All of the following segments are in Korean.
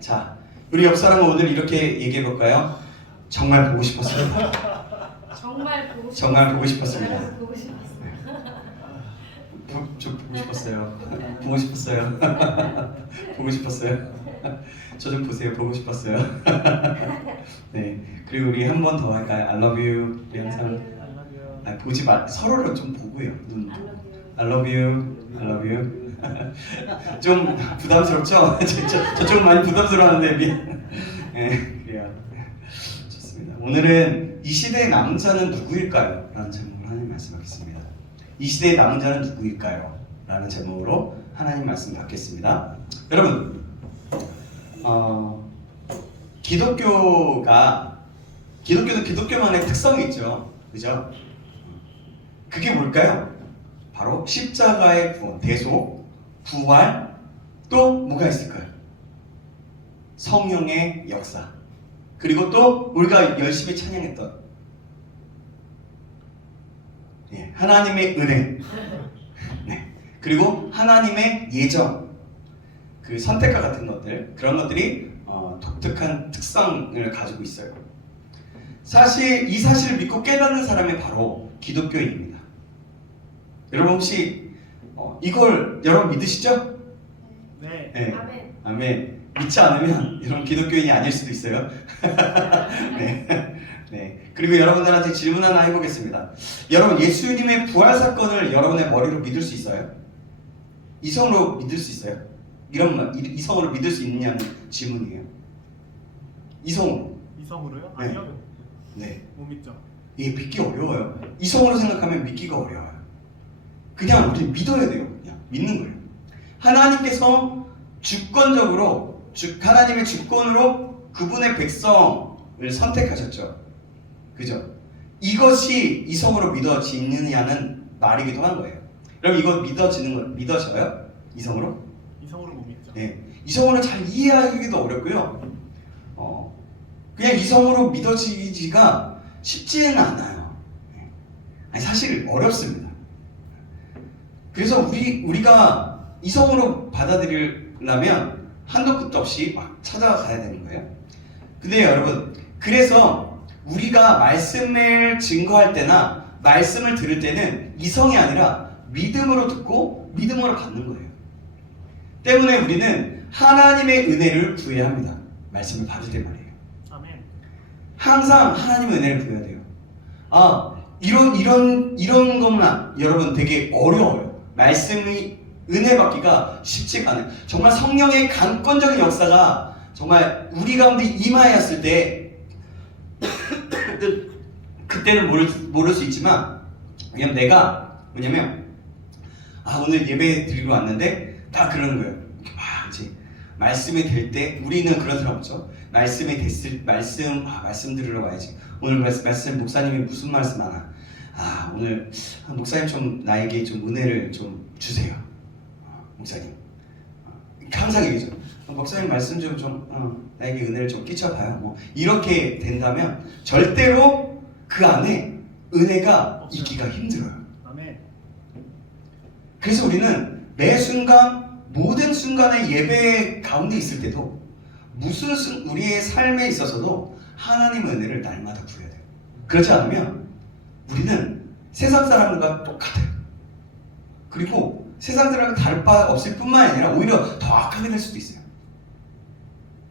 자, 우리 옆 사람은 오늘 이렇게 얘기해 볼까요? 정말 보고 싶었습니다. 정말 보고 정말 보고 싶었습니다. 보고 싶었어요. 저 보고 싶었어요. 보고 싶었어요. 보고 싶었어요. 저 좀 보세요. 보고 싶었어요. 네. 그리고 우리 한 번 더 할까요? I love you. 우리 항상 보지 말 서로를 좀 보고요. 눈. I love you. I love you. 좀 부담스럽죠? 저쪽 많이 부담스러워하는데 미안. 네, 그래요. 좋습니다. 오늘은 이 시대의 남자는 누구일까요? 라는 제목으로 하나님 말씀하겠습니다. 이 시대의 남자는 누구일까요? 라는 제목으로 하나님 말씀 받겠습니다. 여러분, 기독교는 기독교만의 특성이 있죠. 그죠? 그게 뭘까요? 바로 십자가의 구원, 대속, 부활, 또 뭐가 있을까요? 성령의 역사, 그리고 또 우리가 열심히 찬양했던 하나님의 은혜, 네. 그리고 하나님의 예정, 그 선택과 같은 것들, 그런 것들이 독특한 특성을 가지고 있어요. 사실 이 사실을 믿고 깨닫는 사람이 바로 기독교인입니다. 여러분 혹시 이걸 여러분 믿으시죠? 네. 네. 아멘. 아멘. 믿지 않으면 여러분 기독교인이 아닐 수도 있어요. 네. 네. 그리고 여러분들한테 질문 하나 해보겠습니다. 여러분 예수님의 부활 사건을 여러분의 머리로 믿을 수 있어요? 이성으로 믿을 수 있어요? 이성으로 믿을 수 있느냐는 질문이에요. 이성으로. 이성으로요? 네. 아니요. 네. 못 믿죠. 이게 믿기 어려워요. 이성으로 생각하면 믿기가 어려워요. 그냥 우리 믿어야 돼요. 그냥 믿는 거예요. 하나님께서 주권적으로 하나님의 주권으로 그분의 백성을 선택하셨죠. 그죠? 이것이 이성으로 믿어지느냐는 말이기도 한 거예요. 그럼 이거 믿어져요? 이성으로? 이성으로 못 믿죠. 네. 이성으로 잘 이해하기도 어렵고요. 그냥 이성으로 믿어지기가 쉽지는 않아요. 아니, 사실 어렵습니다. 그래서 우리가 이성으로 받아들이려면 한도 끝도 없이 막 찾아가야 되는 거예요. 근데 여러분, 그래서 우리가 말씀을 증거할 때나 말씀을 들을 때는 이성이 아니라 믿음으로 듣고 믿음으로 받는 거예요. 때문에 우리는 하나님의 은혜를 구해야 합니다. 말씀을 받을 때 말이에요. 아멘. 항상 하나님의 은혜를 구해야 돼요. 이런 것만 여러분 되게 어려워요. 말씀이 은혜 받기가 쉽지가 않아요. 정말 성령의 강권적인 역사가 정말 우리 가운데 임하였을 때 그때는 모를 수 있지만, 왜냐면 오늘 예배 드리러 왔는데 다 그러는 거예요. 이제 말씀이 될 때 우리는 그런 사람 없죠. 말씀이 됐을 말씀 들으러 와야지. 오늘 말씀 목사님이 무슨 말씀 하나. 오늘 목사님 좀 나에게 좀 은혜를 좀 주세요. 목사님. 항상 얘기죠. 목사님 말씀 좀 나에게 은혜를 좀 끼쳐봐요. 뭐 이렇게 된다면 절대로 그 안에 은혜가 있기가 힘들어요. 아멘. 그래서 우리는 매 순간 모든 순간의 예배 가운데 있을 때도 우리의 삶에 있어서도 하나님의 은혜를 날마다 구해야 돼요. 그렇지 않으면 우리는 세상 사람들과 똑같아요. 그리고 세상 사람과 다를 바 없을 뿐만 아니라 오히려 더 악하게 될 수도 있어요.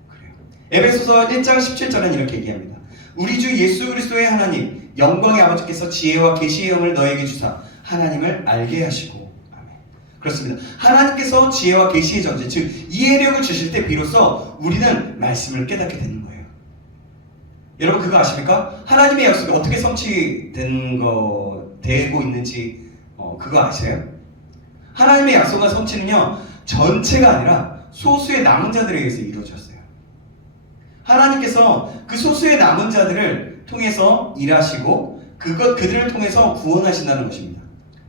그래요. 에베소서 1장 17절은 이렇게 얘기합니다. 우리 주 예수 그리스도의 하나님 영광의 아버지께서 지혜와 계시의 영을 너에게 주사 하나님을 알게 하시고. 아멘. 그렇습니다. 하나님께서 지혜와 계시의 전제, 즉 이해력을 주실 때 비로소 우리는 말씀을 깨닫게 되는 거예요. 여러분 그거 아십니까? 하나님의 약속이 어떻게 되고 있는지 그거 아세요? 하나님의 약속과 성취는요 전체가 아니라 소수의 남은 자들에 의해서 이루어졌어요. 하나님께서 그 소수의 남은 자들을 통해서 일하시고 그들을 통해서 구원하신다는 것입니다.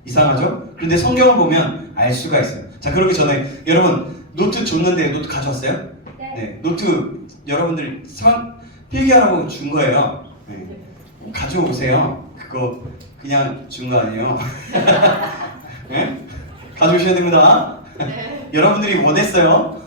이상하죠? 그런데 성경을 보면 알 수가 있어요. 자, 그러기 전에 여러분 노트 줬는데 노트 가져왔어요? 네. 노트 여러분들 필기하라고 준 거예요. 네. 가져오세요. 그거 그냥 준 거 아니에요. 네? 가져오셔야 됩니다. 네. 여러분들이 원했어요.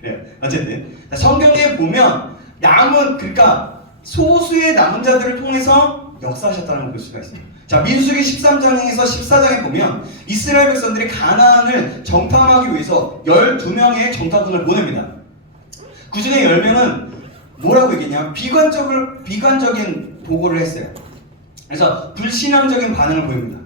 그래요. 어쨌든 성경에 보면 그러니까 소수의 남은 자들을 통해서 역사하셨다는 걸 볼 수가 있어요. 자, 민수기 13장에서 14장에 보면 이스라엘 백성들이 가나안을 정탐하기 위해서 12명의 정탐꾼을 보냅니다. 그 중에 10명은 뭐라고 얘기했냐면 비관적인 보고를 했어요. 그래서 불신앙적인 반응을 보입니다.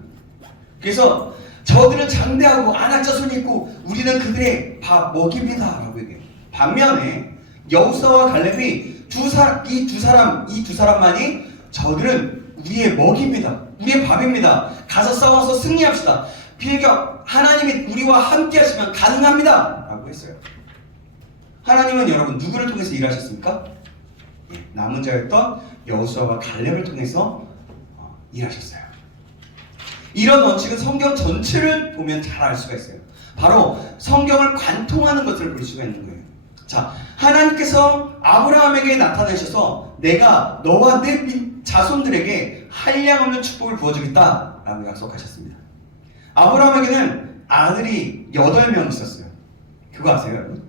그래서 저들은 장대하고 안악자손이 있고 우리는 그들의 밥 먹입니다 라고 얘기해요. 반면에 여호수아와 갈렙이 이 두 사람만이 저들은 우리의 먹입니다. 우리의 밥입니다. 가서 싸워서 승리합시다. 필격 하나님이 우리와 함께 하시면 가능합니다 라고 했어요. 하나님은 여러분 누구를 통해서 일하셨습니까? 남은 자였던 여호수아와 갈렙을 통해서 일하셨어요. 이런 원칙은 성경 전체를 보면 잘 알 수가 있어요. 바로 성경을 관통하는 것을 볼 수가 있는 거예요. 자, 하나님께서 아브라함에게 나타내셔서 내가 너와 내 자손들에게 한량없는 축복을 부어주겠다 라고 약속하셨습니다. 아브라함에게는 아들이 8명 있었어요. 그거 아세요, 여러분?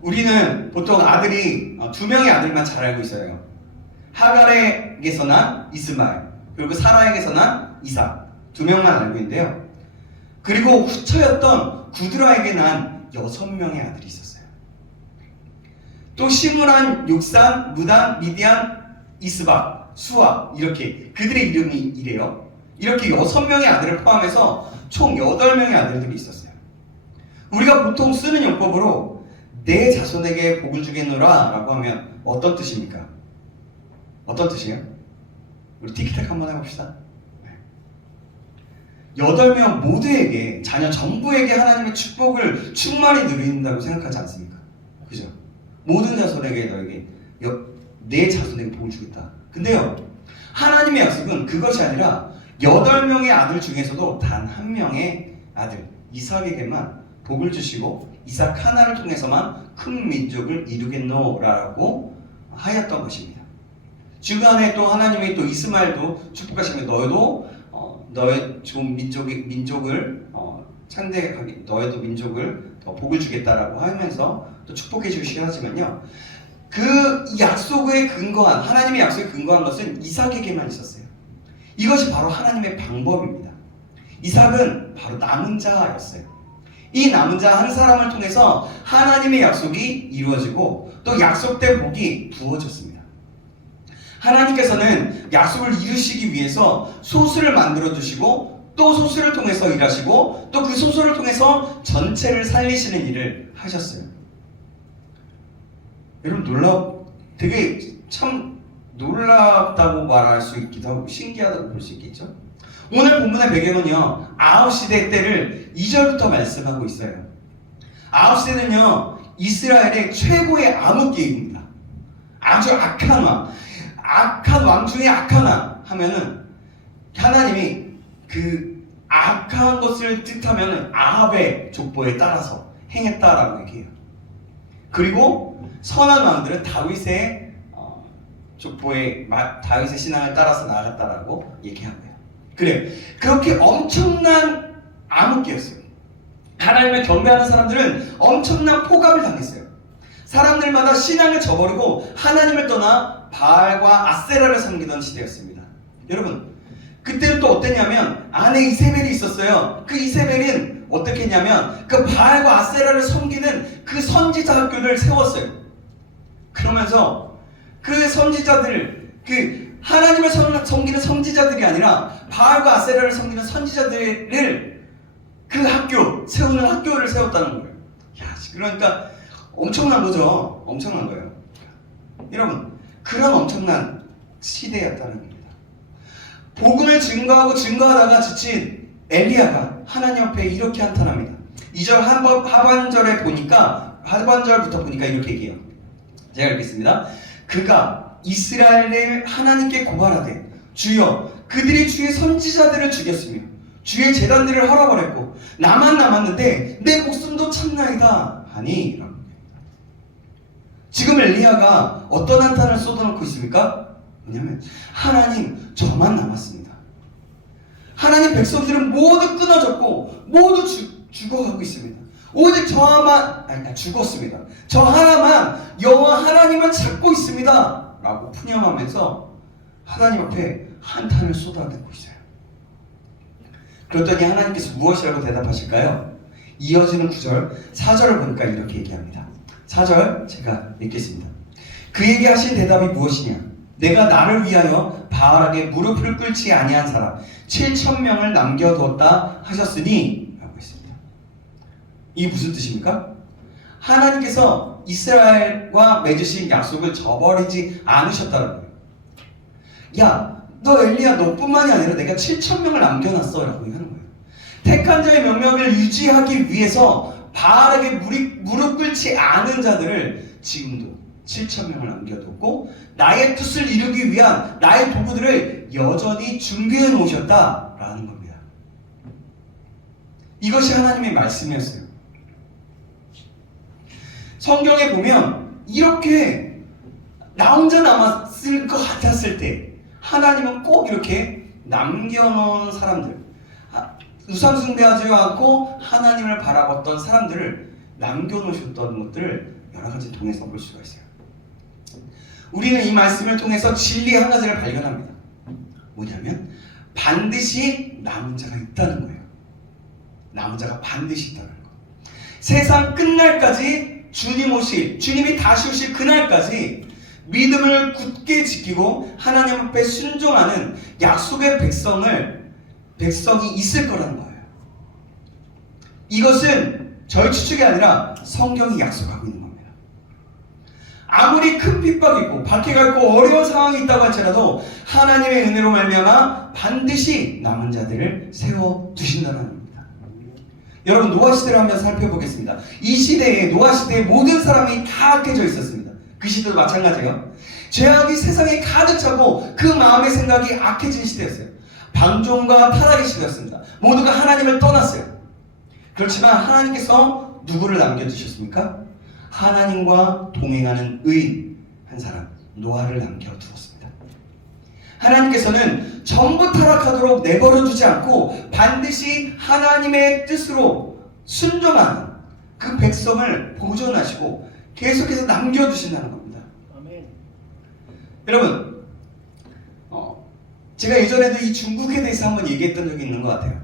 우리는 아들이 2명의 아들만 잘 알고 있어요. 하갈에게서 난 이스마엘, 그리고 사라에게서 난 이삭, 2명만 알고 있는데요. 그리고 후처였던 구드라에게 난 6명의 아들이 있었어요. 또 시므란, 욕산, 무단, 미디안, 이스박, 수아, 이렇게 그들의 이름이 이래요. 이렇게 6명의 아들을 포함해서 총 8명의 아들들이 있었어요. 우리가 보통 쓰는 용법으로 내 자손에게 복을 주겠노라 라고 하면 어떤 뜻입니까? 어떤 뜻이에요? 우리 티키타카 한번 해봅시다. 8명 모두에게, 자녀 전부에게 하나님의 축복을 충만히 누린다고 생각하지 않습니까? 그죠? 모든 자손에게 너에게 내 자손에게 복을 주겠다. 근데요, 하나님의 약속은 그것이 아니라 8명의 아들 중에서도 단 1명의 아들 이삭에게만 복을 주시고 이삭 하나를 통해서만 큰 민족을 이루겠노라고 하였던 것입니다. 주간에 또 하나님이 또 이스마엘도 축복하시면 너의 좋은 민족을 창대하게 너희도 민족을 더 복을 주겠다라고 하면서 또 축복해 주시긴 하지만요. 그 약속에 근거한 하나님의 약속에 근거한 것은 이삭에게만 있었어요. 이것이 바로 하나님의 방법입니다. 이삭은 바로 남은 자였어요. 이 남은 자 한 사람을 통해서 하나님의 약속이 이루어지고 또 약속된 복이 부어졌습니다. 하나님께서는 약속을 이루시기 위해서 소수를 만들어 주시고 또 소수를 통해서 일하시고 또 그 소수를 통해서 전체를 살리시는 일을 하셨어요. 여러분 되게 참 놀랍다고 말할 수 있기도 하고 신기하다고 볼 수 있겠죠? 오늘 본문의 배경은요, 아합시대 때를 2절부터 말씀하고 있어요. 아합시대는요, 이스라엘의 최고의 암흑기입니다. 아주 악한 왕 중에 악한 왕 하면은 하나님이 그 악한 것을 뜻하면은 아합의 족보에 따라서 행했다라고 얘기해요. 그리고 선한 왕들은 다윗의 족보에 다윗의 신앙을 따라서 나아갔다라고 얘기하고요. 그래, 그렇게 엄청난 암흑기였어요. 하나님을 경배하는 사람들은 엄청난 포갑을 당했어요. 사람들마다 신앙을 저버리고 하나님을 떠나 바알과 아세라를 섬기던 시대였습니다. 여러분, 그때는 또 어땠냐면 안에 이세벨이 있었어요. 그 이세벨은 어떻게 했냐면 그 바알과 아세라를 섬기는 그 선지자 학교를 세웠어요. 그러면서 그 선지자들, 그 하나님을 섬기는 선지자들이 아니라 바알과 아세라를 섬기는 선지자들을 그 세우는 학교를 세웠다는 거예요. 야, 그러니까 엄청난 거죠. 엄청난 거예요. 여러분, 그런 엄청난 시대였다는 겁니다. 복음을 증거하다가 지친 엘리야가 하나님 앞에 이렇게 한탄합니다. 2절 하반절부터 보니까 이렇게 얘기해요. 제가 읽겠습니다. 그가 이스라엘의 하나님께 고발하되 주여 그들이 주의 선지자들을 죽였으며 주의 제단들을 헐어버렸고 나만 남았는데 내 목숨도 참나이다 하니. 지금 엘리야가 어떤 한탄을 쏟아놓고 있습니까? 뭐냐면 하나님 저만 남았습니다. 하나님 백성들은 모두 끊어졌고 모두 죽어가고 있습니다. 오직 저 하나만 죽었습니다. 저 하나만 여호와 하나님만 찾고 있습니다. 라고 푸념하면서 하나님 앞에 한탄을 쏟아내고 있어요. 그랬더니 하나님께서 무엇이라고 대답하실까요? 이어지는 9절, 4절을 보니까 이렇게 얘기합니다. 4절 제가 읽겠습니다. 그에게 하신 대답이 무엇이냐? 내가 나를 위하여 바알에게 무릎을 꿇지 아니한 사람 7,000명을 남겨두었다 하셨으니 라고 했습니다. 이게 무슨 뜻입니까? 하나님께서 이스라엘과 맺으신 약속을 저버리지 않으셨다는 거예요. 야, 너 엘리야 너뿐만이 아니라 내가 7,000명을 남겨놨어 라고 하는 거예요. 택한 자의 명령을 유지하기 위해서 바알에게 무릎 꿇지 않은 자들을 지금도 7,000명을 남겨뒀고 나의 뜻을 이루기 위한 나의 도구들을 여전히 준비해 놓으셨다라는 겁니다. 이것이 하나님의 말씀이었어요. 성경에 보면 이렇게 나 혼자 남았을 것 같았을 때 하나님은 꼭 이렇게 남겨놓은 사람들, 우상 숭배하지 않고 하나님을 바라봤던 사람들을 남겨놓으셨던 것들을 여러 가지 통해서 볼 수가 있어요. 우리는 이 말씀을 통해서 진리 한 가지를 발견합니다. 뭐냐면 반드시 남은 자가 있다는 거예요. 남은 자가 반드시 있다는 거. 세상 끝날까지 주님이 다시 오실 그날까지 믿음을 굳게 지키고 하나님 앞에 순종하는 약속의 백성이 있을 거라는 거예요. 이것은 저희 추측이 아니라 성경이 약속하고 있는 겁니다. 아무리 큰 핍박이 있고 박해가 있고 어려운 상황이 있다고 할지라도 하나님의 은혜로 말미암아 반드시 남은 자들을 세워두신다는 겁니다. 여러분, 노아 시대를 한번 살펴보겠습니다. 이 시대에, 노아 시대에 모든 사람이 다 악해져 있었습니다. 그 시대도 마찬가지예요. 죄악이 세상에 가득 차고 그 마음의 생각이 악해진 시대였어요. 방종과 타락의 시대였습니다. 모두가 하나님을 떠났어요. 그렇지만 하나님께서 누구를 남겨두셨습니까? 하나님과 동행하는 의인 한 사람, 노아를 남겨두었습니다. 하나님께서는 전부 타락하도록 내버려두지 않고 반드시 하나님의 뜻으로 순종하는 그 백성을 보존하시고 계속해서 남겨두신다는 겁니다. 아멘. 여러분, 제가 예전에도 이 중국에 대해서 한번 얘기했던 적이 있는 것 같아요.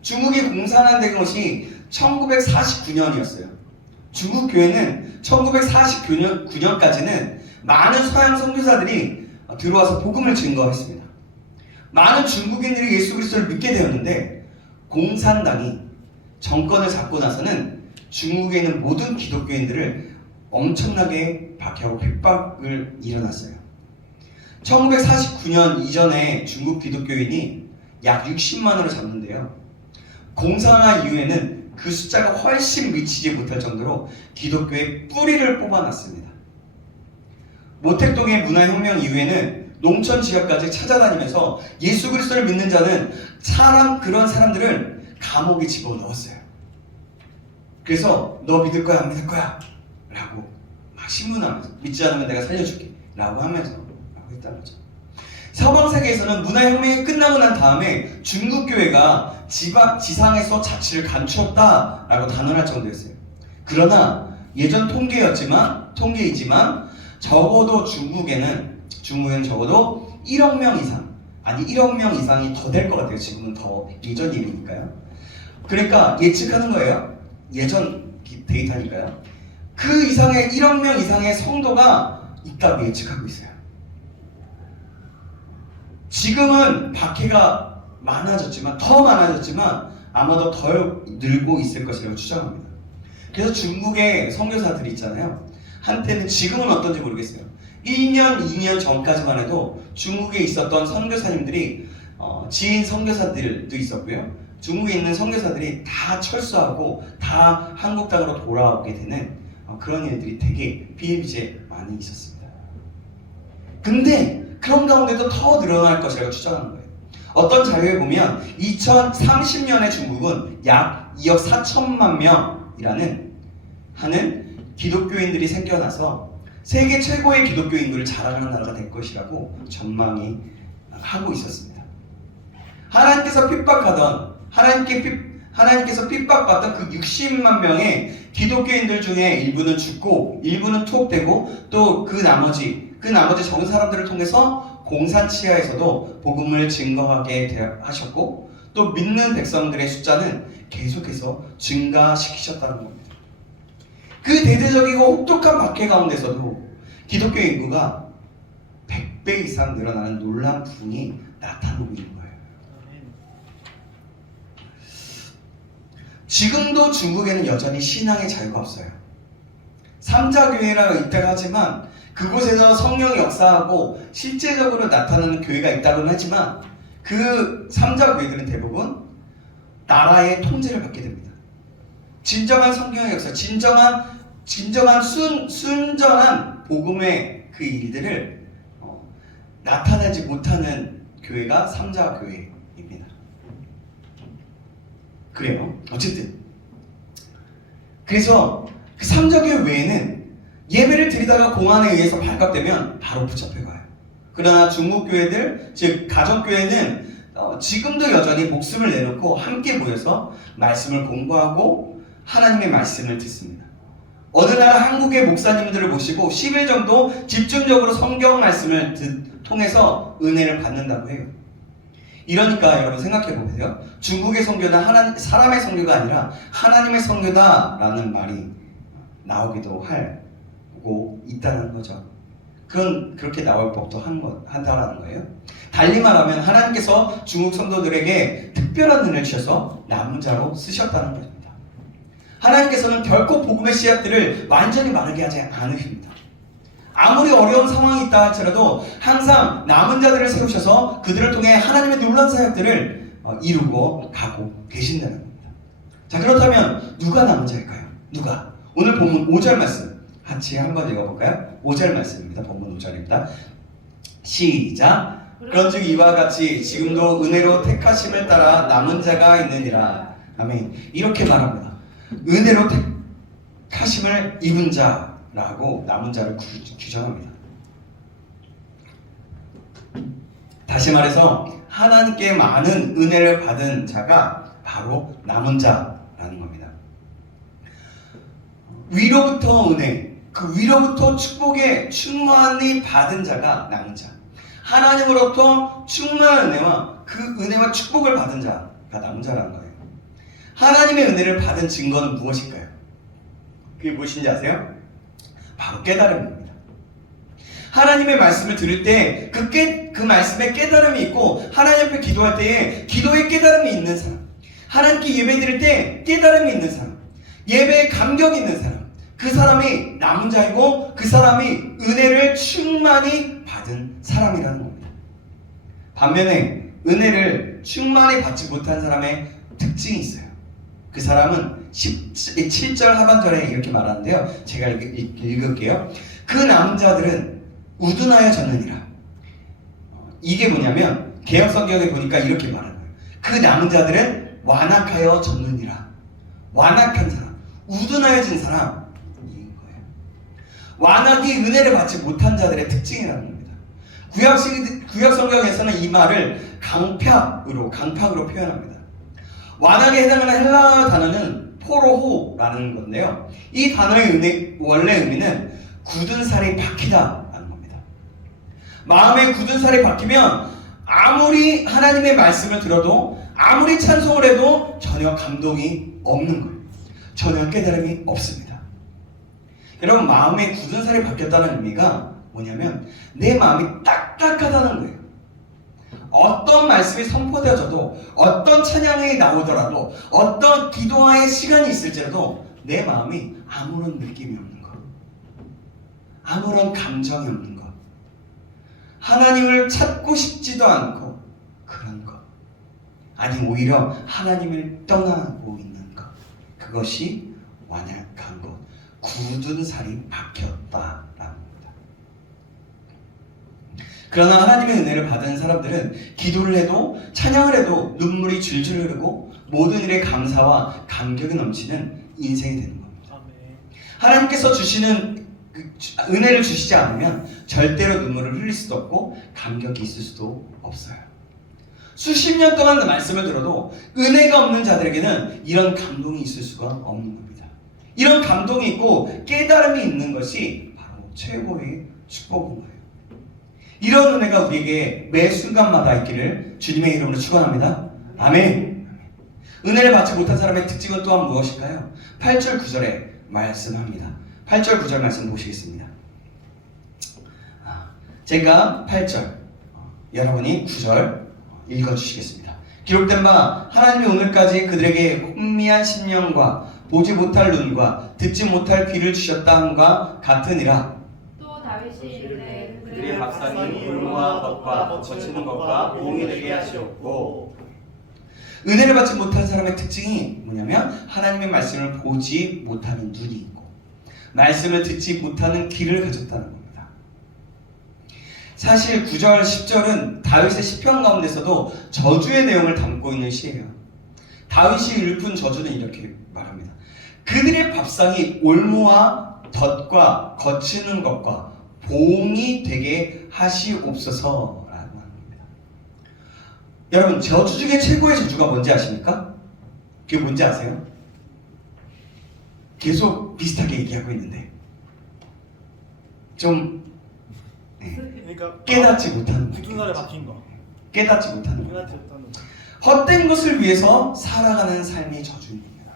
중국이 공산화된 것이 1949년이었어요. 중국 교회는 1949년까지는 많은 서양 선교사들이 들어와서 복음을 증거했습니다. 많은 중국인들이 예수 그리스도를 믿게 되었는데 공산당이 정권을 잡고 나서는 중국에 있는 모든 기독교인들을 엄청나게 박해하고 핍박을 일어났어요. 1949년 이전에 중국 기독교인이 약 60만으로 잡는데요. 공산화 이후에는 그 숫자가 훨씬 미치지 못할 정도로 기독교의 뿌리를 뽑아놨습니다. 모택동의 문화혁명 이후에는 농촌 지역까지 찾아다니면서 예수 그리스도를 믿는 자는 그런 사람들을 감옥에 집어넣었어요. 그래서 너 믿을 거야 안 믿을 거야? 라고 막 신문하면서 믿지 않으면 내가 살려줄게 라고 하면서 했다는 거죠. 서방 세계에서는 문화혁명이 끝나고 난 다음에 중국 교회가 지상에서 자치를 감추었다라고 단언할 정도였어요. 그러나 예전 통계이지만 적어도 중국에는 적어도 1억 명 이상, 아니 1억 명 이상이 더 될 것 같아요. 지금은 더 예전 얘기니까요. 그러니까 예측하는 거예요. 예전 데이터니까요. 그 이상의 1억 명 이상의 성도가 있다고 예측하고 있어요. 지금은 박해가 더 많아졌지만 아마도 덜 늘고 있을 것이라고 추정합니다. 그래서 중국의 선교사들이 있잖아요. 한때는 지금은 어떤지 모르겠어요. 1년, 2년 전까지만 해도 중국에 있었던 선교사님들이 지인 선교사들도 있었고요. 중국에 있는 선교사들이 다 철수하고 다 한국 땅으로 돌아오게 되는 그런 일들이 되게 비일비재 많이 있었습니다. 근데 그런 가운데도 더 늘어날 것이라고 추정하는 거예요. 어떤 자료에 보면 2030년에 중국은 약 2억 4천만 명이라는 기독교인들이 생겨나서 세계 최고의 기독교인들을 자랑하는 나라가 될 것이라고 전망이 하고 있었습니다. 하나님께서 핍박하던 하나님께서 핍박받던 그 60만 명의 기독교인들 중에 일부는 죽고 일부는 투옥되고 또 그 나머지 적은 사람들을 통해서 공산치하에서도 복음을 증거하게 하셨고 또 믿는 백성들의 숫자는 계속해서 증가시키셨다는 겁니다. 그 대대적이고 혹독한 박해 가운데서도 기독교 인구가 100배 이상 늘어나는 놀라운 부흥이 나타나고 있는 거예요. 지금도 중국에는 여전히 신앙의 자유가 없어요. 삼자교회라고 있다고 하지만 그곳에서 성령이 역사하고 실제적으로 나타나는 교회가 있다고는 하지만 그 삼자교회들은 대부분 나라의 통제를 받게 됩니다. 진정한 성경의 역사, 진정한 순전한 복음의 그 일들을 나타내지 못하는 교회가 삼자교회입니다. 그래요. 어쨌든 그래서 그 삼자교회 외에는 예배를 드리다가 공안에 의해서 발각되면 바로 붙잡혀가요. 그러나 중국교회들, 즉 가정교회는 지금도 여전히 목숨을 내놓고 함께 모여서 말씀을 공부하고 하나님의 말씀을 듣습니다. 어느 날 한국의 목사님들을 모시고 10일 정도 집중적으로 성경 말씀을 통해서 은혜를 받는다고 해요. 이러니까 여러분 생각해 보세요. 중국의 선교는 사람의 선교가 아니라 하나님의 선교다라는 말이 나오기도 하고 있다는 거죠. 그렇게 나올 법도 한다라는 거예요. 달리 말하면 하나님께서 중국 성도들에게 특별한 은혜를 주셔서 남은 자로 쓰셨다는 겁니다. 하나님께서는 결코 복음의 씨앗들을 완전히 마르게 하지 않으십니다. 아무리 어려운 상황이 있다 할지라도 항상 남은 자들을 세우셔서 그들을 통해 하나님의 놀라운 사역들을 이루고 가고 계신다는 겁니다. 자, 그렇다면 누가 남은 자일까요? 누가? 오늘 본문 5절 말씀 같이 한번 읽어볼까요? 5절 말씀입니다. 본문 5절입니다. 시작. 그런즉 이와 같이 지금도 은혜로 택하심을 따라 남은 자가 있느니라. 아멘. 이렇게 말합니다. 은혜로 택하심을 입은 자라고 남은 자를 규정합니다. 다시 말해서 하나님께 많은 은혜를 받은 자가 바로 남은 자라는 겁니다. 위로부터 은혜, 그 위로부터 축복에 충만히 받은 자가 남은 자. 하나님으로부터 충만한 은혜와 그 은혜와 축복을 받은 자가 남은 자라는 거예요. 하나님의 은혜를 받은 증거는 무엇일까요? 그게 무엇인지 아세요? 바로 깨달음입니다. 하나님의 말씀을 들을 때 그 말씀에 깨달음이 있고 하나님 앞에 기도할 때에 기도에 깨달음이 있는 사람, 하나님께 예배 드릴 때 깨달음이 있는 사람, 예배에 감격이 있는 사람, 그 사람이 남은 자이고 그 사람이 은혜를 충만히 받은 사람이라는 겁니다. 반면에 은혜를 충만히 받지 못한 사람의 특징이 있어요. 그 사람은 7절 하반절에 이렇게 말하는데요. 제가 읽을게요. 그 남은 자들은 우둔하여 졌느니라. 이게 뭐냐면 개역성경에 보니까 이렇게 말하는 거예요. 그 남은 자들은 완악하여 졌느니라. 완악한 사람, 우둔하여 진 사람, 이인 거예요. 완악이 은혜를 받지 못한 자들의 특징이라는 겁니다. 구약성경에서는 이 말을 강팍으로 표현합니다. 완악에 해당하는 헬라어 단어는 포로호라는 건데요. 이 단어의 원래 의미는 굳은 살이 박히다라는 겁니다. 마음에 굳은 살이 박히면 아무리 하나님의 말씀을 들어도 아무리 찬송을 해도 전혀 감동이 없는 거예요. 전혀 깨달음이 없습니다. 여러분, 마음에 굳은 살이 박혔다는 의미가 뭐냐면 내 마음이 딱딱하다는 거예요. 어떤 말씀이 선포되어져도 어떤 찬양이 나오더라도 어떤 기도와의 시간이 있을지라도 내 마음이 아무런 느낌이 없는 것, 아무런 감정이 없는 것, 하나님을 찾고 싶지도 않고 그런 것, 아니 오히려 하나님을 떠나고 있는 것, 그것이 완악한 것, 굳은 살이 박혔다라는 겁니다. 그러나 하나님의 은혜를 받은 사람들은 기도를 해도 찬양을 해도 눈물이 줄줄 흐르고 모든 일에 감사와 감격이 넘치는 인생이 되는 겁니다. 하나님께서 주시는 은혜를 주시지 않으면 절대로 눈물을 흘릴 수도 없고 감격이 있을 수도 없어요. 수십 년 동안 말씀을 들어도 은혜가 없는 자들에게는 이런 감동이 있을 수가 없는 겁니다. 이런 감동이 있고 깨달음이 있는 것이 바로 최고의 축복인 거예요. 이런 은혜가 우리에게 매 순간마다 있기를 주님의 이름으로 축원합니다. 아멘. 은혜를 받지 못한 사람의 특징은 또한 무엇일까요? 8절 9절에 말씀합니다. 8절 9절 말씀 보시겠습니다. 제가 8절, 여러분이 9절 읽어주시겠습니다. 기록된 바 하나님이 오늘까지 그들에게 혼미한 심령과 보지 못할 눈과 듣지 못할 귀를 주셨다 함과 같으니라. 또 다윗이 이르되 그들의 밥상이 골무와 덫과 거치는 것과 봉이 되게 하시옵고. 은혜를 받지 못한 사람의 특징이 뭐냐면 하나님의 말씀을 보지 못하는 눈이 있고 말씀을 듣지 못하는 귀를 가졌다는 겁니다. 사실 9절, 10절은 다윗의 시편 가운데서도 저주의 내용을 담고 있는 시예요. 다윗이 읊은 저주는 이렇게 말합니다. 그들의 밥상이 올무와 덫과 거치는 것과 봉이 되게 하시옵소서라고 하는 겁니다. 여러분, 저주 중에 최고의 저주가 뭔지 아십니까? 그게 뭔지 아세요? 계속 비슷하게 얘기하고 있는데 좀 그러니까 깨닫지 못하는 굳은 살에 박힌 거. 깨닫지 못하는 거. 깨닫지 못하는 거. 헛된 것을 위해서 살아가는 삶이 저주입니다.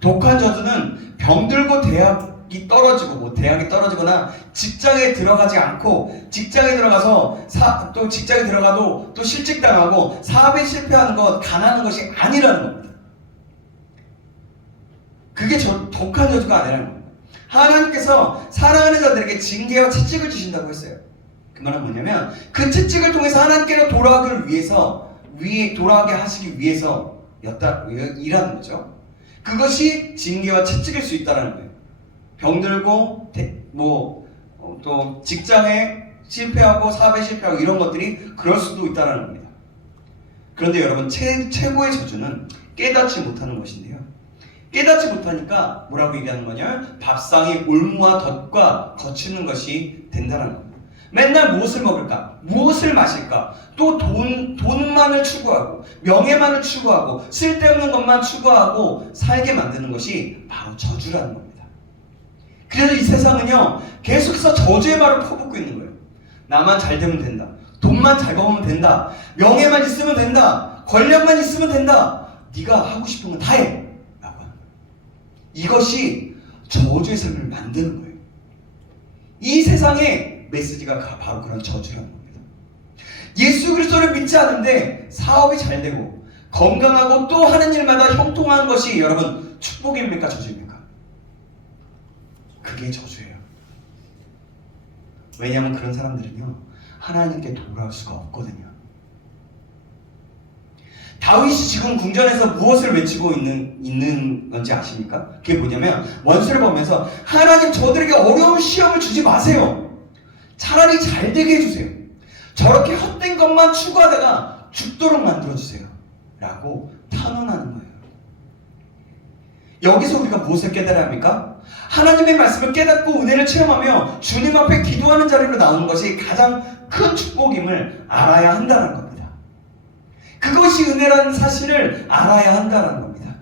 독한 저주는 병들고 대학이 떨어지고 대학이 떨어지거나 직장에 들어가지 않고 직장에 들어가서 또 직장에 들어가도 또 실직당하고 사업에 실패하는 것, 가난한 것이 아니라는 겁니다. 그게 독한 저주가 아니라는 겁니다. 하나님께서 사랑하는 자들에게 징계와 채찍을 주신다고 했어요. 그 말은 뭐냐면 그 채찍을 통해서 하나님께로 돌아가게 하시기 위해서 일하는 거죠. 그것이 징계와 채찍일 수 있다는 거예요. 병들고 또 직장에 실패하고 사업에 실패하고 이런 것들이 그럴 수도 있다는 겁니다. 그런데 여러분 최고의 저주는 깨닫지 못하는 것인데요. 깨닫지 못하니까 뭐라고 얘기하는 거냐면 밥상이 올무와 덫과 거치는 것이 된다는 겁니다. 맨날 무엇을 먹을까? 무엇을 마실까? 또 돈만을 추구하고 명예만을 추구하고 쓸데없는 것만 추구하고 살게 만드는 것이 바로 저주라는 겁니다. 그래서 이 세상은요 계속해서 저주의 말을 퍼붓고 있는 거예요. 나만 잘 되면 된다. 돈만 잘 벌면 된다. 명예만 있으면 된다. 권력만 있으면 된다. 네가 하고 싶은 건 다 해. 라고 하는 거예요. 이것이 저주의 삶을 만드는 거예요. 이 세상의 메시지가 바로 그런 저주라는 겁니다. 예수 그리스도를 믿지 않는데 사업이 잘 되고 건강하고 또 하는 일마다 형통한 것이 여러분 축복입니까? 저주입니까? 그게 저주예요. 왜냐하면 그런 사람들은요 하나님께 돌아올 수가 없거든요. 다윗이 지금 궁전에서 무엇을 외치고 있는 건지 아십니까? 그게 뭐냐면 원수를 보면서 하나님 저들에게 어려운 시험을 주지 마세요. 차라리 잘 되게 해주세요. 저렇게 헛된 것만 추구하다가 죽도록 만들어주세요. 라고 탄원하는 거예요. 여기서 우리가 무엇을 깨달아야 합니까? 하나님의 말씀을 깨닫고 은혜를 체험하며 주님 앞에 기도하는 자리로 나오는 것이 가장 큰 축복임을 알아야 한다는 겁니다. 그것이 은혜라는 사실을 알아야 한다는 겁니다.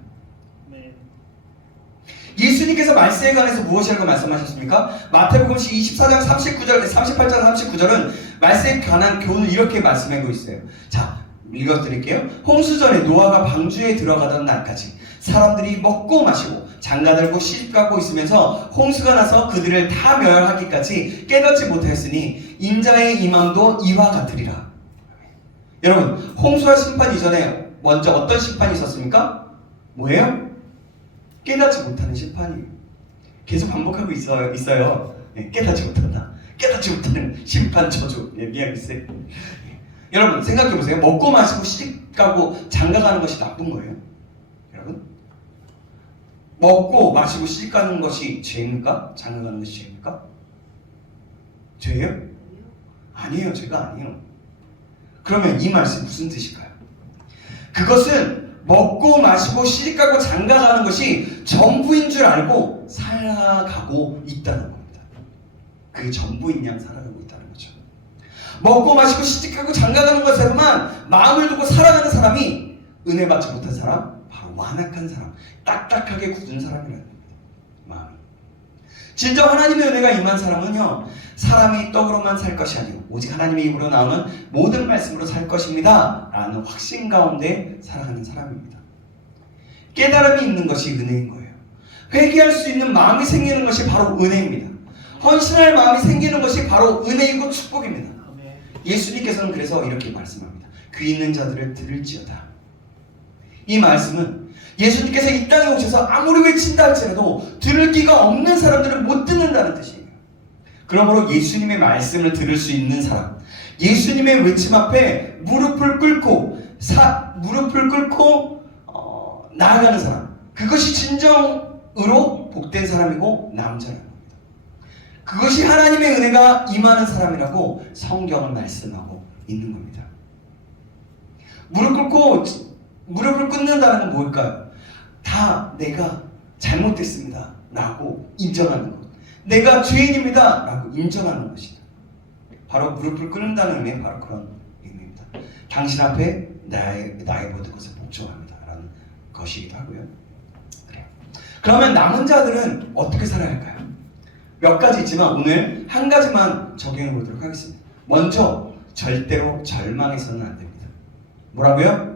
예수님께서 말세에 관해서 무엇이라고 말씀하셨습니까? 마태복음 24장 38절 39절은 말세에 관한 교훈을 이렇게 말씀하고 있어요. 자, 읽어드릴게요. 홍수전에 노아가 방주에 들어가던 날까지 사람들이 먹고 마시고 장가들고 시집가고 있으면서 홍수가 나서 그들을 다 멸하기까지 깨닫지 못하였으니 인자의 임함도 이와 같으리라. 여러분, 홍수와 심판 이전에 먼저 어떤 심판이 있었습니까? 뭐예요? 깨닫지 못하는 심판이에요. 계속 반복하고 있어요. 네, 깨닫지 못한다. 깨닫지 못하는 심판 저주 얘기하고 있어요. 여러분 생각해보세요. 먹고 마시고 시집가고 장가가는 것이 나쁜 거예요? 여러분? 먹고 마시고 시집가는 것이 죄입니까? 장가가는 것이 죄입니까? 죄예요? 아니에요. 죄가 아니에요. 그러면 이 말씀 무슨 뜻일까요? 그것은 먹고 마시고 시집가고 장가가는 것이 전부인 줄 알고 살아가고 있다는 겁니다. 그게 전부인 양 살아가고 있다는 거죠. 먹고 마시고 시집가고 장가가는 것에만 마음을 두고 살아가는 사람이 은혜 받지 못한 사람, 바로 완악한 사람, 딱딱하게 굳은 사람이라는 겁니다. 마음이. 진정 하나님의 은혜가 임한 사람은요, 사람이 떡으로만 살 것이 아니고 오직 하나님의 입으로 나오는 모든 말씀으로 살 것입니다 라는 확신 가운데 살아가는 사람입니다. 깨달음이 있는 것이 은혜인 거예요. 회개할 수 있는 마음이 생기는 것이 바로 은혜입니다. 헌신할 마음이 생기는 것이 바로 은혜이고 축복입니다. 예수님께서는 그래서 이렇게 말씀합니다. 귀 있는 자들을 들을지어다. 이 말씀은 예수님께서 이 땅에 오셔서 아무리 외친다 할지라도 들을 귀가 없는 사람들은 못 듣는다는 뜻이에요. 그러므로 예수님의 말씀을 들을 수 있는 사람, 예수님의 외침 앞에 무릎을 꿇고 나아가는 사람, 그것이 진정으로 복된 사람이고 남자라는 겁니다. 그것이 하나님의 은혜가 임하는 사람이라고 성경은 말씀하고 있는 겁니다. 무릎을 꿇는다는 건 뭘까요? 다 내가 잘못됐습니다 라고 인정하는 것, 내가 죄인입니다 라고 인정하는 것이다. 바로 무릎을 꿇는다는 의미, 바로 그런 의미입니다. 당신 앞에 나의 모든 것을 복종합니다 라는 것이기도 하고요. 그래요. 그러면 남은 자들은 어떻게 살아야 할까요? 몇 가지 있지만 오늘 한 가지만 적용해 보도록 하겠습니다. 먼저 절대로 절망해서는 안 됩니다. 뭐라고요?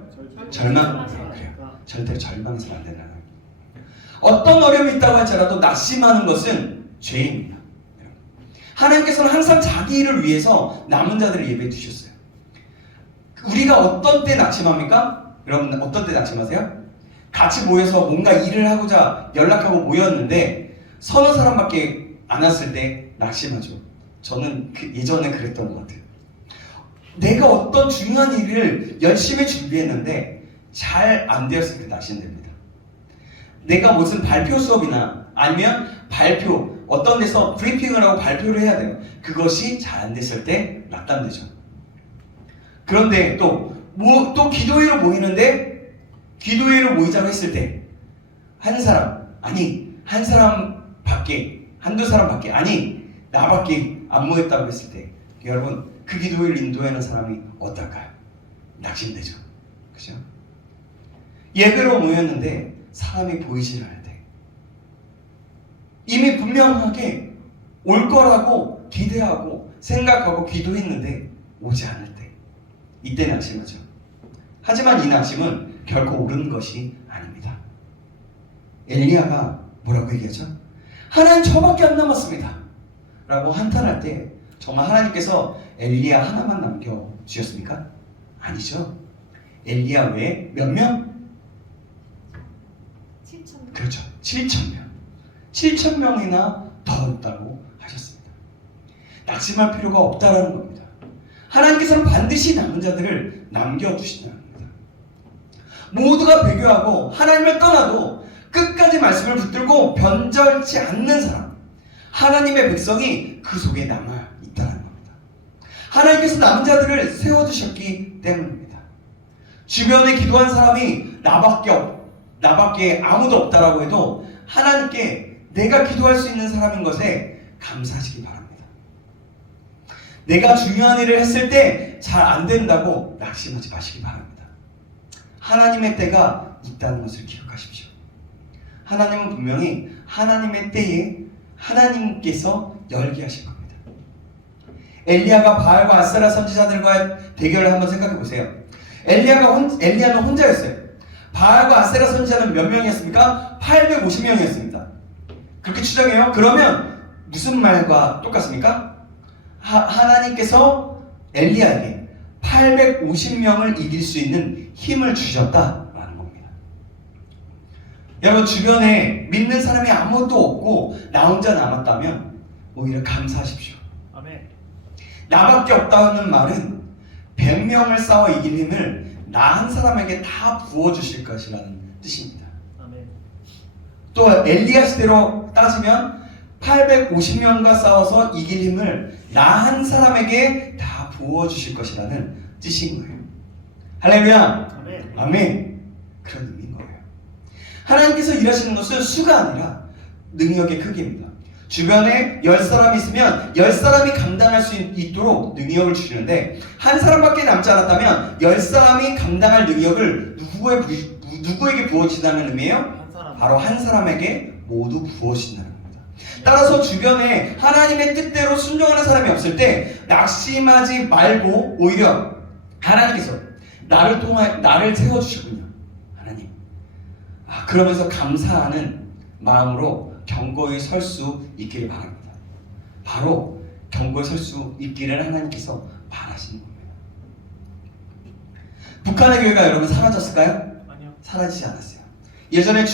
절망. 그래요. 절대로 절망해서는 안 된다는 거예요. 어떤 어려움이 있다고 할지라도 낙심하는 것은 죄입니다. 하나님께서는 항상 자기 일을 위해서 남은 자들을 예배해 주셨어요. 우리가 어떤 때 낙심합니까? 여러분 어떤 때 낙심하세요? 같이 모여서 뭔가 일을 하고자 연락하고 모였는데 서너 사람밖에 안 왔을 때 낙심하죠. 저는 예전에 그랬던 것 같아요. 내가 어떤 중요한 일을 열심히 준비했는데 잘 안 되었을 때 낙심됩니다. 내가 무슨 발표 수업이나 아니면 어떤 데서 브리핑을 하고 발표를 해야 돼요. 그것이 잘 안 됐을 때 낙담되죠. 그런데 또 기도회로 모이는데 기도회로 모이자고 했을 때 한두 사람밖에 나밖에 안 모였다고 했을 때 여러분 그 기도회를 인도하는 사람이 어떨까요? 낙심되죠. 그죠? 예배로 모였는데 사람이 보이질 않을 때, 이미 분명하게 올 거라고 기대하고 생각하고 기도했는데 오지 않을 때, 이때 낙심하죠. 하지만 이 낙심은 결코 옳은 것이 아닙니다. 엘리야가 뭐라고 얘기하죠? 하나님 저밖에 안 남았습니다 라고 한탄할 때 정말 하나님께서 엘리야 하나만 남겨주셨습니까? 아니죠. 엘리야 외에 몇 명? 7,000명. 그렇죠. 7,000명. 7,000명이나 더 있다고 하셨습니다. 낙심할 필요가 없다라는 겁니다. 하나님께서는 반드시 남은 자들을 남겨주신다는 겁니다. 모두가 배교하고 하나님을 떠나도 끝까지 말씀을 붙들고 변절치 않는 사람, 하나님의 백성이 그 속에 남아 있다는 겁니다. 하나님께서 남은 자들을 세워두셨기 때문입니다. 주변에 기도한 사람이 나밖에 아무도 없다라고 해도 하나님께 내가 기도할 수 있는 사람인 것에 감사하시기 바랍니다. 내가 중요한 일을 했을 때 잘 안 된다고 낙심하지 마시기 바랍니다. 하나님의 때가 있다는 것을 기억하십시오. 하나님은 분명히 하나님의 때에 하나님께서 열게 하실 겁니다. 엘리야가 바알과 아세라 선지자들과의 대결을 한번 생각해 보세요. 엘리야는 혼자였어요. 바알과 아세라 선지자는 몇 명이었습니까? 850명이었습니다. 그렇게 추정해요. 그러면 무슨 말과 똑같습니까? 하나님께서 엘리야에게 850명을 이길 수 있는 힘을 주셨다라는 겁니다. 여러분 주변에 믿는 사람이 아무도 없고 나 혼자 남았다면 오히려 감사하십시오. 아멘. 나밖에 없다는 말은 100명을 싸워 이길 힘을 나 한 사람에게 다 부어주실 것이라는 뜻입니다. 아멘. 또 엘리야 시대로 따지면 850명과 싸워서 이길 힘을 나 한 사람에게 다 부어주실 것이라는 뜻인 거예요. 할렐루야. 아멘. 아멘. 그런 의미인 거예요. 하나님께서 일하시는 것은 수가 아니라 능력의 크기입니다. 주변에 10사람이 있으면 10사람이 감당할 수 있도록 능력을 주시는데 한 사람밖에 남지 않았다면 10사람이 감당할 능력을 누구에게 부어진다는 의미예요? 한 사람. 바로 한 사람에게 모두 부어진다는 겁니다. 따라서 주변에 하나님의 뜻대로 순종하는 사람이 없을 때 낙심하지 말고 오히려 하나님께서 나를 세워주시군요. 하나님. 그러면서 감사하는 마음으로 경고에 설 수 있기를 바랍니다. 바로 경고에 설 수 있기를 하나님께서 바라시는 겁니다. 북한의 교회가 여러분 사라졌을까요? 아니요. 사라지지 않았어요. 예전에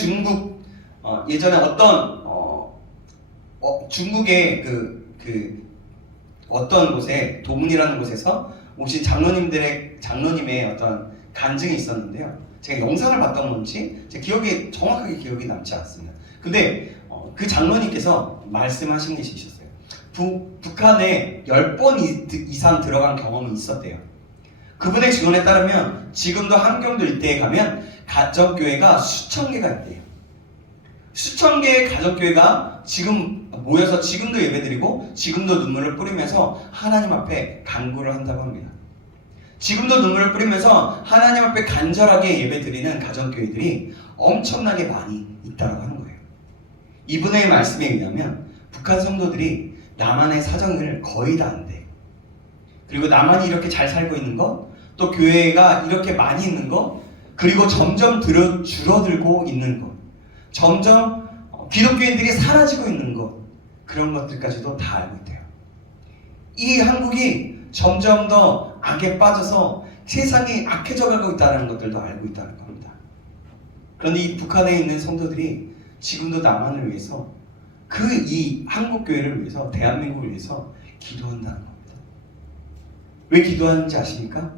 예전에 어떤 중국의 어떤 곳에 도문이라는 곳에서 오신 장로님의 어떤 간증이 있었는데요. 제가 영상을 봤던 건지 제 정확하게 기억이 남지 않습니다. 근데 그 장로님께서 말씀하신 게 있으셨어요. 북한에 10번 이상 들어간 경험이 있었대요. 그분의 증언에 따르면 지금도 함경도 일대에 가면 가정교회가 수천 개가 있대요. 수천 개의 가정교회가 지금 모여서 지금도 예배드리고 지금도 눈물을 뿌리면서 하나님 앞에 간구를 한다고 합니다. 지금도 눈물을 뿌리면서 하나님 앞에 간절하게 예배드리는 가정교회들이 엄청나게 많이 있다고 하는 거예요. 이분의 말씀에 의하면 북한 성도들이 남한의 사정을 거의 다 안대. 그리고 남한이 이렇게 잘 살고 있는 것, 또 교회가 이렇게 많이 있는 것, 그리고 점점 줄어들고 있는 것, 점점 기독교인들이 사라지고 있는 것, 그런 것들까지도 다 알고 있대요. 이 한국이 점점 더 악에 빠져서 세상이 악해져 가고 있다는 것들도 알고 있다는 겁니다. 그런데 이 북한에 있는 성도들이 지금도 남한을 위해서 이 한국교회를 위해서 대한민국을 위해서 기도한다는 겁니다. 왜 기도하는지 아십니까?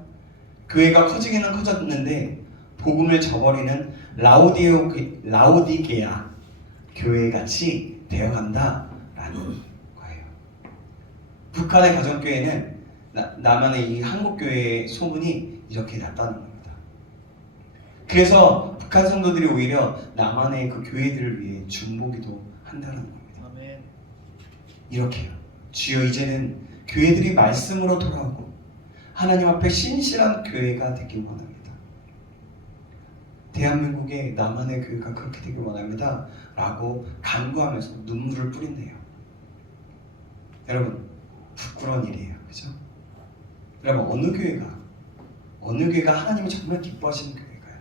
교회가 커지기는 커졌는데 복음을 저버리는 라오디게아 교회같이 되어간다라는 거예요. 북한의 가정교회는 남한의 이 한국교회의 소문이 이렇게 났다는 겁니다. 그래서 북한 성도들이 오히려 남한의 그 교회들을 위해 중보기도 한다는 겁니다. 아멘. 이렇게요. 주여 이제는 교회들이 말씀으로 돌아오고 하나님 앞에 신실한 교회가 되길 원합니다. 대한민국의 남한의 교회가 그렇게 되길 원합니다. 라고 간구하면서 눈물을 뿌린대요. 여러분 부끄러운 일이에요. 그죠? 여러분 어느 교회가 하나님이 정말 기뻐하시는 교회일까요?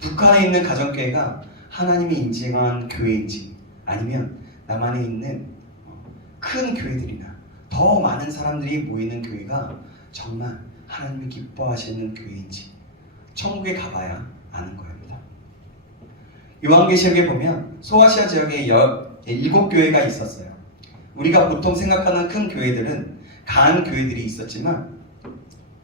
북한에 있는 가정교회가 하나님이 인정한 교회인지 아니면 남한에 있는 큰 교회들이나 더 많은 사람들이 모이는 교회가 정말 하나님이 기뻐하시는 교회인지 천국에 가봐야 아는 겁니다. 요한계시록에 보면 소아시아 지역에 7교회가 있었어요. 우리가 보통 생각하는 큰 교회들은 강한 교회들이 있었지만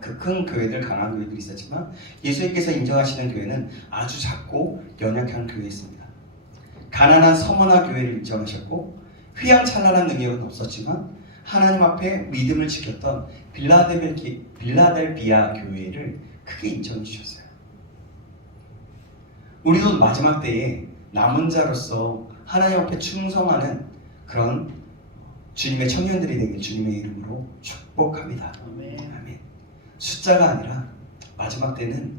그 큰 교회들, 강한 교회들이 있었지만 예수님께서 인정하시는 교회는 아주 작고 연약한 교회였습니다. 가난한 서머나 교회를 인정하셨고 휘황찬란한 능력은 없었지만 하나님 앞에 믿음을 지켰던 빌라델비아 교회를 크게 인정해 주셨어요. 우리도 마지막 때에 남은 자로서 하나님 앞에 충성하는 그런 주님의 청년들이 되길 주님의 이름으로 축복합니다. 아멘. 아멘. 숫자가 아니라 마지막 때는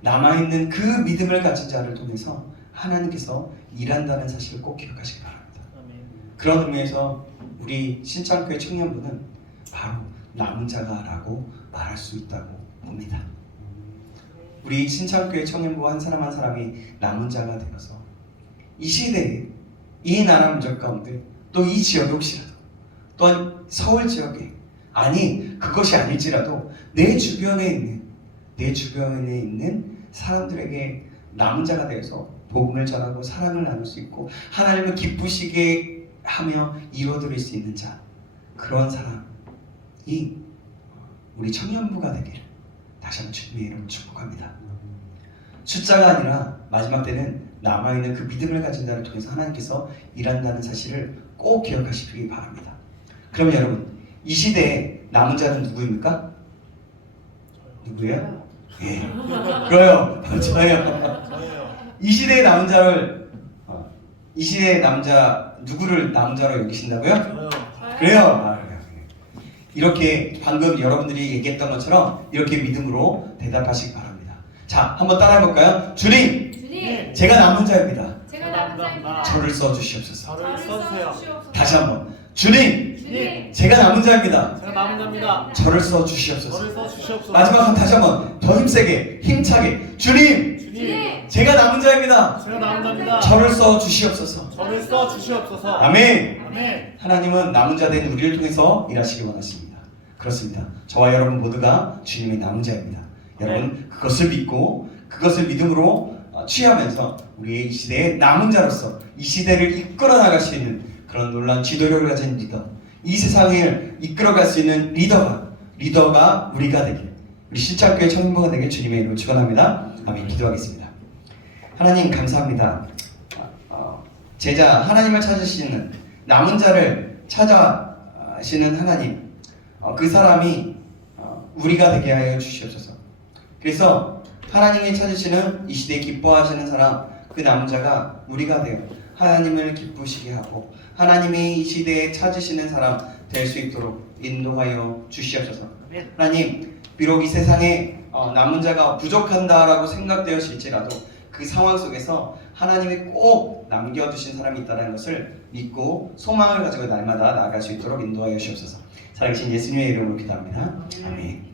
남아있는 그 믿음을 가진 자를 통해서 하나님께서 일한다는 사실을 꼭 기억하시기 바랍니다. 아멘. 그런 의미에서 우리 신창교회 청년부는 바로 남은 자가라고 말할 수 있다고 봅니다. 우리 신창교회 청년부 한 사람 한 사람이 남은 자가 되어서 이 시대에 이 나라 민족 가운데 또 이 지역에 혹시라도 또한 서울 지역에 아니 그것이 아닐지라도 내 주변에 있는 사람들에게 남은 자가 되어서 복음을 전하고 사랑을 나눌 수 있고 하나님을 기쁘시게 하며 이루어드릴 수 있는 자, 그런 사람이 우리 청년부가 되기를 다시 한번 주님의 이름으로 축복합니다. 숫자가 아니라 마지막 때는 남아있는 그 믿음을 가진 자를 통해서 하나님께서 일한다는 사실을 꼭 기억하시기 바랍니다. 그러면 여러분, 이 시대에 남은 자는 누구입니까? 누구예요? 예, 그래요. 저예요. 저예요. 이 시대에 남은 자를 이 시대의 남자 누구를 남자로 여기신다고요? 저요. 그래요. 이렇게 방금 여러분들이 얘기했던 것처럼 이렇게 믿음으로 대답하시기 바랍니다. 자, 한번 따라해볼까요? 주님, 주님, 제가 남은 자입니다. 제가 남은 자입니다. 저를 써주시옵소서. 저를 써주세요. 다시 한번. 주님, 주님, 제가 남은 자입니다. 제가 남은 자입니다. 저를 써주시옵소서. 저를 써주시옵소서. 마지막 다시 한번 더 힘세게, 힘차게. 주님, 주님, 제가 남은 자입니다. 제가 남은 자입니다. 저를 써주시옵소서. 저를 써주시옵소서. 아멘. 아멘. 하나님은 남은 자 된 우리를 통해서 일하시기 원하십니다. 그렇습니다. 저와 여러분 모두가 주님의 남은 자입니다. 여러분 그것을 믿고 그것을 믿음으로 취하면서 우리의 이 시대의 남은 자로서 이 시대를 이끌어 나갈 수 있는 그런 놀라운 지도력을 가진 리더, 이 세상을 이끌어갈 수 있는 리더가 우리가 되길, 우리 실장교회 청년부가 되길 주님의 이름으로 축원합니다. 아멘. 기도하겠습니다. 하나님 감사합니다. 제자 하나님을 찾으시는 남은 자를 찾아시는 하나님, 그 사람이 우리가 되게 하여 주시옵소서. 그래서 하나님이 찾으시는 이 시대에 기뻐하시는 사람, 그 남자가 우리가 되어 하나님을 기쁘시게 하고 하나님이 이 시대에 찾으시는 사람 될 수 있도록 인도하여 주시옵소서. 하나님, 비록 이 세상에 남은 자가 부족한다라고 생각되어질지라도 그 상황 속에서 하나님이 꼭 남겨두신 사람이 있다는 것을 믿고 소망을 가지고 날마다 나아갈 수 있도록 인도하여 주시옵소서. 살아계신 예수님의 이름으로 기도합니다. 아멘.